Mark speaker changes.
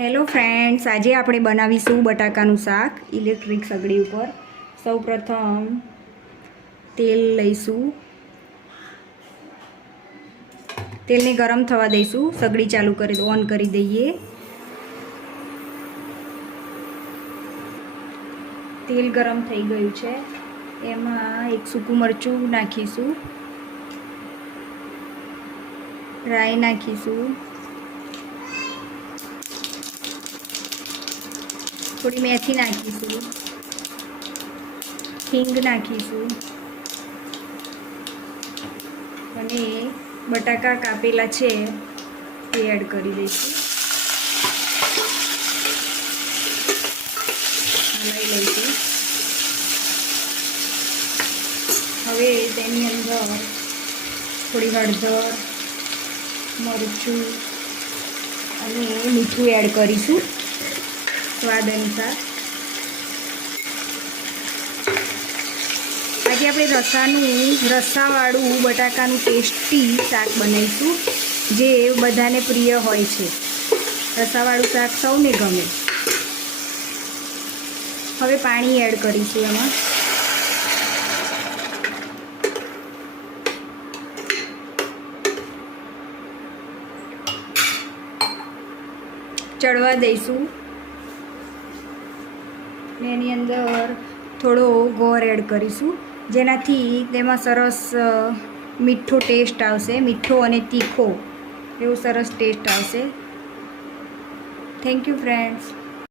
Speaker 1: Hello friends, આજે આપણે બનાવીશું બટાકાનું શાક, ઇલેક્ટ્રિક સગડી ઉપર. સૌપ્રથમ તેલ લઈશું. તેલને ગરમ થવા દઈશું. સગડી ચાલુ કરી ઓન કરી દઈએ. તેલ ગરમ થઈ ગયું છે. એમાં એક સૂકું મરચું નાખીશું. રાઈ નાખીશું. થોડી મેથી નાખીશું. હિંગ નાખીશું. અને બટાકા કાપેલા છે તે એડ કરી દઈશું. લઈ લઈશું. હવે તેની અંદર થોડી હળદર, મરચું અને મીઠું એડ કરીશું. સ્વાદ અનુસાર આજે આપણે રસાનું રસાવાળું બટાકાનું ટેસ્ટી શાક બનાવીશું, જે બધાને પ્રિય હોય છે. રસાવાળું શાક સૌને ગમે. હવે પાણી એડ કરીશું એમાં. ચડવા દઈશું. ને એની અંદર થોડો ગોળ એડ કરીશું. જેનાથી તેમાં સરસ મીઠો ટેસ્ટ આવશે. મીઠો અને તીખો. એવો સરસ ટેસ્ટ આવશે. Thank you friends